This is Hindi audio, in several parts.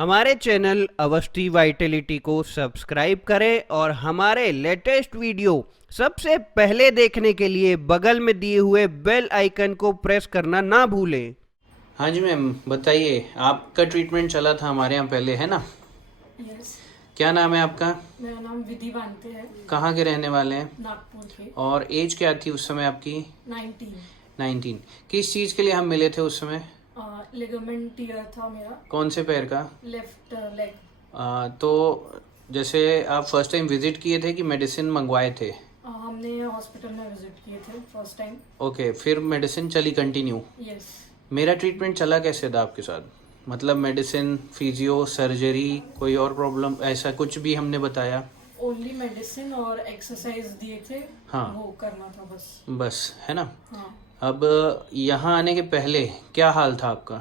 हमारे चैनल अवस्थी वाइटलिटी को सब्सक्राइब करें और हमारे लेटेस्ट वीडियो सबसे पहले देखने के लिए बगल में दिए हुए बेल आइकन को प्रेस करना ना भूलें। हाँ जी मैम, बताइए, आपका ट्रीटमेंट चला था हमारे यहाँ पहले, है ना? यस। क्या नाम है आपका? मेरा नाम विधि बांते है। कहाँ के रहने वाले हैं? नागपुर के। और एज क्या थी उस समय आपकी? 19। किस चीज़ के लिए हम मिले थे उस समय? लिगामेंट टीयर था मेरा। कौन से पैर का? Left leg. तो जैसे आप फर्स्ट टाइम विजिट किए थे कि मेडिसिन मंगवाए थे? हमने हॉस्पिटल में विजिट किए थे फर्स्ट टाइम। ओके, फिर मेडिसिन चली कंटिन्यू? यस। मेरा ट्रीटमेंट चला कैसे था आपके साथ? मतलब मेडिसिन, फिजियो, सर्जरी, कोई और प्रॉब्लम ऐसा कुछ भी हमने बताया? ओनली मेडिसिन और एक्सरसाइज दिए थे। हाँ। वो करना था बस। बस, है ना? हाँ। अब यहाँ आने के पहले क्या हाल था आपका?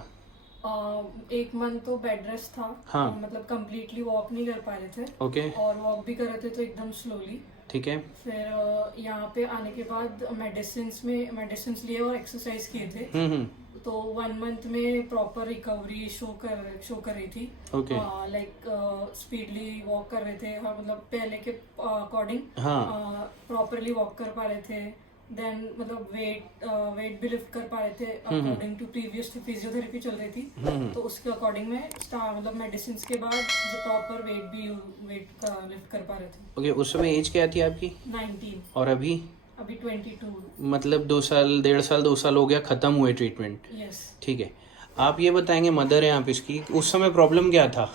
1 मंथ तो बेड रेस्ट था। हाँ। मतलब कंप्लीटली वॉक नहीं कर पा रहे थे। ओके, और वॉक भी कर रहे थे तो एकदम स्लोली। ठीक है। फिर यहाँ पे आने के बाद मेडिसिन लिए और एक्सरसाइज किए थे। हम्म। तो 1 मंथ में प्रॉपर रिकवरी शो कर रही थी। ओके। लाइक स्पीडली वॉक कर रहे थे। हाँ, मतलब पहले के अकॉर्डिंग हाँ। प्रॉपरली वॉक कर पा रहे थे। देन मतलब वेट भी लिफ्ट कर पा रहे थे अकॉर्डिंग टू प्रीवियस फिजियोथेरेपी चल रही थी। तो उसके अकॉर्डिंग में मतलब मेडिसिन के बाद जो प्रॉपर वेट का लिफ्ट कर पा रहे थे। ओके, उस समय एज क्या थी आपकी? 19। और अभी? अभी 22। मतलब 2 साल, 1.5 साल, 2 साल हो गया ख़त्म हुए ट्रीटमेंट? यस। ठीक है। आप ये बताएंगे, मदर है आप इसकी, उस समय प्रॉब्लम क्या था?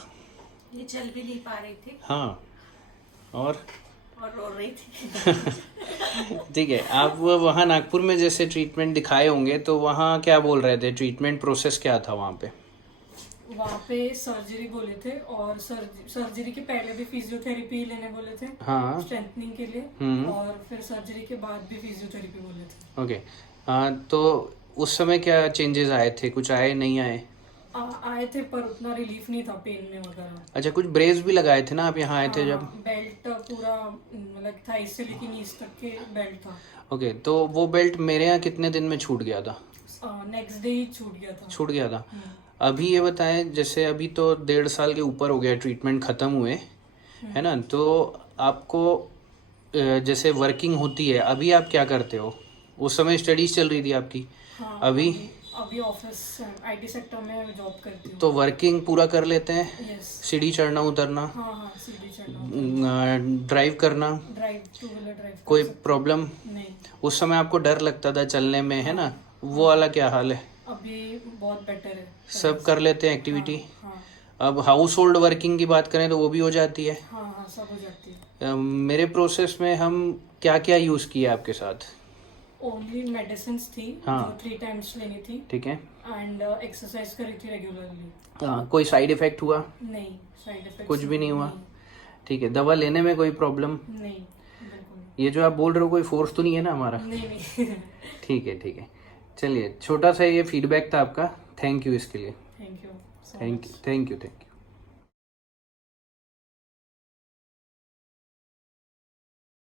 ये चल भी नहीं पा रही थी। हाँ। और रो रही थी। ठीक है। आप वहाँ नागपुर में जैसे ट्रीटमेंट दिखाए होंगे तो वहाँ क्या बोल रहे थे? ट्रीटमेंट प्रोसेस क्या था वहाँ पे? वहाँ पे सर्जरी बोले थे और सर्जरी के पहले भी फिजियोथेरेपी लेने बोले थे। हाँ। स्ट्रेंथनिंग के लिए। और फिर सर्जरी के बाद भी फिजियोथेरेपी बोले थे। ओके। तो उस समय क्या चेंजेस आए थे? कुछ आए, नहीं आए? आए थे पर उतना रिलीफ नहीं था पेन में वगैरह। अच्छा, कुछ ब्रेस भी लगाए थे ना आप यहाँ आए थे जब? बेल्ट पूरा मतलब था, इससे लेके नीज तक के बेल्ट था। ओके, तो वो बेल्ट मेरे यहाँ कितने दिन में छूट गया था? नेक्स्ट डे ही छूट गया था। छूट गया था। अभी ये बताएं, जैसे अभी तो 1.5 साल के ऊपर हो गया ट्रीटमेंट ख़त्म हुए, है ना? तो आपको जैसे वर्किंग होती है, अभी आप क्या करते हो? उस समय स्टडीज चल रही थी आपकी? हाँ, अभी ऑफिस आईटी सेक्टर में जॉब करती हूँ। तो वर्किंग पूरा कर लेते हैं? यस। सीढ़ी चढ़ना उतरना? हाँ, सीढ़ी चढ़ना, ड्राइव करना? Drive, 2 wheeler drive. कोई प्रॉब्लम? नहीं। उस समय आपको डर लगता था चलने में, है ना? वो वाला क्या हाल है? अभी बहुत बेटर है। सब कर लेते हैं एक्टिविटी? हाँ। अब हाउस होल्ड वर्किंग की बात करें तो वो भी हो जाती है? हाँ, सब हो जाती है। मेरे प्रोसेस में हम क्या क्या यूज़ किया आपके साथ? ओनली मेडिसिन थी। हाँ। जो 3 टाइम्स लेनी थी। ठीक है। एंड एक्सरसाइज करी थी रेगुलरली। हाँ, कोई साइड इफेक्ट हुआ? नहीं, साइड इफेक्ट कुछ भी नहीं हुआ? ठीक है। दवा लेने में कोई प्रॉब्लम? नहीं, बिल्कुल ये जो आप बोल रहे हो, कोई फोर्स तो नहीं है ना हमारा? नहीं। ठीक है, ठीक है। चलिए, छोटा सा ये फीडबैक था आपका। थैंक यू इसके लिए। Thank you. Thank you, thank you, thank you.